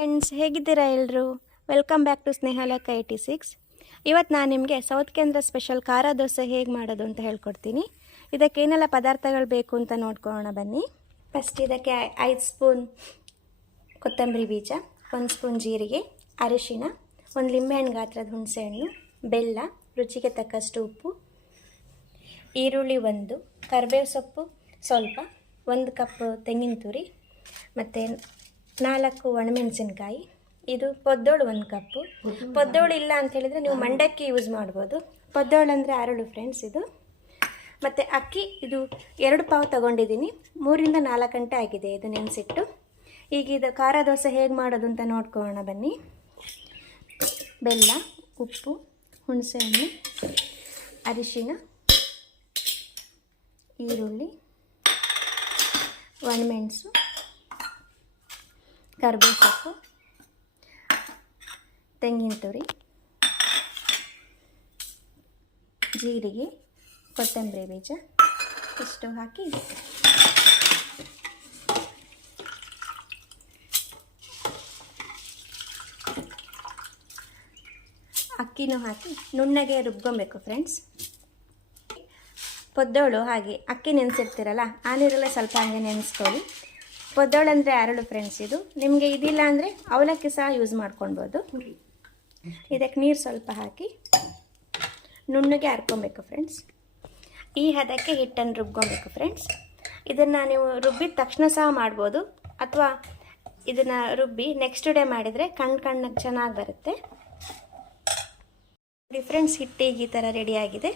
Friends ಹೇಗಿದ್ದೀರಾ ಎಲ್ಲರೂ welcome back to ಸ್ನೇಹಲಕ್ ಏಯ್ಟಿ ಸಿಕ್ಸ್ ಇವತ್ತು ನಾನು ನಿಮಗೆ ಸೌತ್ ಕೇಂದ್ರ ಸ್ಪೆಷಲ್ ಖಾರ ದೋಸೆ ಹೇಗೆ ಮಾಡೋದು ಅಂತ ಹೇಳ್ಕೊಡ್ತೀನಿ. ಇದಕ್ಕೆ ಏನೆಲ್ಲ ಪದಾರ್ಥಗಳು ಬೇಕು ಅಂತ ನೋಡ್ಕೊಳ್ಳೋಣ ಬನ್ನಿ. ಫಸ್ಟ್ ಇದಕ್ಕೆ ಐದು ಸ್ಪೂನ್ ಕೊತ್ತಂಬರಿ ಬೀಜ, ಒಂದು ಸ್ಪೂನ್ ಜೀರಿಗೆ, ಅರಿಶಿನ, ಒಂದು ಲಿಂಬೆಹಣ್ಣು ಗಾತ್ರದ ಹುಣಸೆಹಣ್ಣು, ಬೆಲ್ಲ, ರುಚಿಗೆ ತಕ್ಕಷ್ಟು ಉಪ್ಪು, ಈರುಳ್ಳಿ ಒಂದು, ಕರಿಬೇವು ಸೊಪ್ಪು ಸ್ವಲ್ಪ, ಒಂದು ಕಪ್ ತೆಂಗಿನ ತುರಿ, ಮತ್ತು ನಾಲ್ಕು ಒಣಮೆಣಸಿನ್ಕಾಯಿ, ಇದು ಪೊದ್ದೋಳು ಒಂದು ಕಪ್ಪು. ಪೊದ್ದೋಳು ಇಲ್ಲ ಅಂತ ಹೇಳಿದರೆ ನೀವು ಮಂಡಕ್ಕಿ ಯೂಸ್ ಮಾಡ್ಬೋದು. ಪೊದ್ದೋಳು ಅಂದರೆ ಅರಳು ಫ್ರೆಂಡ್ಸ್ ಇದು. ಮತ್ತು ಅಕ್ಕಿ, ಇದು ಎರಡು ಪಾವು ತಗೊಂಡಿದ್ದೀನಿ. ಮೂರಿಂದ ನಾಲ್ಕು ಗಂಟೆ ಆಗಿದೆ ಇದು ನೆನೆಸಿಟ್ಟು. ಈಗ ಇದು ಖಾರ ದೋಸೆ ಹೇಗೆ ಮಾಡೋದು ಅಂತ ನೋಡ್ಕೋಣ ಬನ್ನಿ. ಬೆಲ್ಲ, ಉಪ್ಪು, ಹುಣಸೆಹಣ್ಣು ಅರಿಶಿನ ಈರುಳ್ಳಿ, ಒಣಮೆಣಸು. ಕರಿಬೇವು ಸೊಪ್ಪು, ತೆಂಗಿನ ತುರಿ, ಜೀರಿಗೆ, ಕೊತ್ತಂಬರಿ ಬೀಜ, ಇಷ್ಟು ಹಾಕಿ. ಅಕ್ಕಿನೂ ಹಾಕಿ, ನುಣ್ಣಗೆ ರುಬ್ಕೊಬೇಕು ಫ್ರೆಂಡ್ಸ್ ಪೊದ್ದೋಳು ಹಾಗೆ, ಅಕ್ಕಿ ನೆನೆಸಿರ್ತೀರಲ್ಲ, ಆ ನೀರಲ್ಲೇ ಸ್ವಲ್ಪ ಹಂಗೆ ನೆನೆಸ್ಕೊಳ್ಳಿ. ಪೊದ್ದೋಳು ಅಂದರೆ ಅರಳು ಫ್ರೆಂಡ್ಸ್ ಇದು? ನಿಮಗೆ ಇದಿಲ್ಲ ಅಂದರೆ ಅವಲಕ್ಕಿ ಸಹ ಯೂಸ್ ಮಾಡ್ಕೊಳ್ಬೋದು. ಇದಕ್ಕೆ ನೀರು ಸ್ವಲ್ಪ ಹಾಕಿ ನುಣ್ಣಗೆ ಹರ್ಕೊಬೇಕು ಫ್ರೆಂಡ್ಸ್ ಈ ಹದಕ್ಕೆ ಹಿಟ್ಟನ್ನು ರುಬ್ಕೊಬೇಕು ಫ್ರೆಂಡ್ಸ್ ಇದನ್ನು ನೀವು ರುಬ್ಬಿದ ತಕ್ಷಣ ಸಹ ಮಾಡ್ಬೋದು. ಅಥವಾ ಇದನ್ನು ರುಬ್ಬಿ ನೆಕ್ಸ್ಟ್ ಡೇ ಮಾಡಿದರೆ ಕಣ್ಣು ಕಣ್ಣಕ್ಕೆ ಚೆನ್ನಾಗಿ ಬರುತ್ತೆ. ಫ್ರೆಂಡ್ಸ್ ಹಿಟ್ಟಿಗೆ ಈ ಥರ ರೆಡಿಯಾಗಿದೆ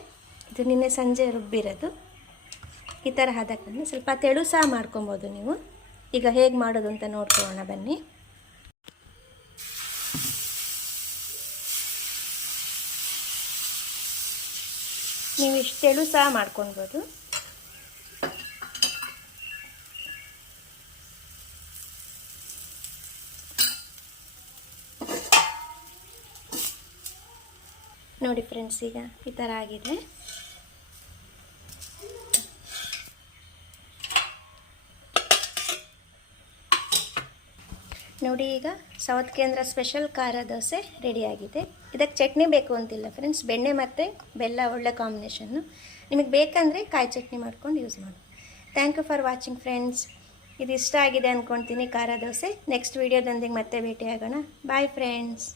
ಇದು ನಿನ್ನೆ ಸಂಜೆ ರುಬ್ಬಿರೋದು. ಈ ಥರ ಹದಕ್ಕನ್ನು ಸ್ವಲ್ಪ ತೆಳು ಸಹ ಮಾಡ್ಕೊಬೋದು ನೀವು. ಈಗ ಹೇಗೆ ಮಾಡೋದು ಅಂತ ನೋಡ್ಕೊಳ್ಳೋಣ ಬನ್ನಿ. ನೀವು ಇಷ್ಟೆಲ್ಲೂ ಸಹ ಮಾಡ್ಕೊಳ್ಬೋದು. ನೋಡಿ ಫ್ರೆಂಡ್ಸ್, ಈಗ ಈ ಥರ ಆಗಿದೆ. ನೋಡಿ ಈಗ ಸೌತ್ ಕೇಂದ್ರ ಸ್ಪೆಷಲ್ ಖಾರ ದೋಸೆ ರೆಡಿಯಾಗಿದೆ. ಇದಕ್ಕೆ ಚಟ್ನಿ ಬೇಕು ಅಂತಿಲ್ಲ ಫ್ರೆಂಡ್ಸ್ ಬೆಣ್ಣೆ ಮತ್ತು ಬೆಲ್ಲ ಒಳ್ಳೆ ಕಾಂಬಿನೇಷನ್ನು ನಿಮಗೆ ಬೇಕಂದರೆ ಕಾಯಿ ಚಟ್ನಿ ಮಾಡ್ಕೊಂಡು ಯೂಸ್ ಮಾಡಿ. Thank you for watching friends ಇದು ಇಷ್ಟ ಆಗಿದೆ ಅಂದ್ಕೊಳ್ತೀನಿ ಖಾರ ದೋಸೆ. ನೆಕ್ಸ್ಟ್ ವೀಡಿಯೋದೊಂದಿಗೆ ಮತ್ತೆ ಭೇಟಿಯಾಗೋಣ. Bye friends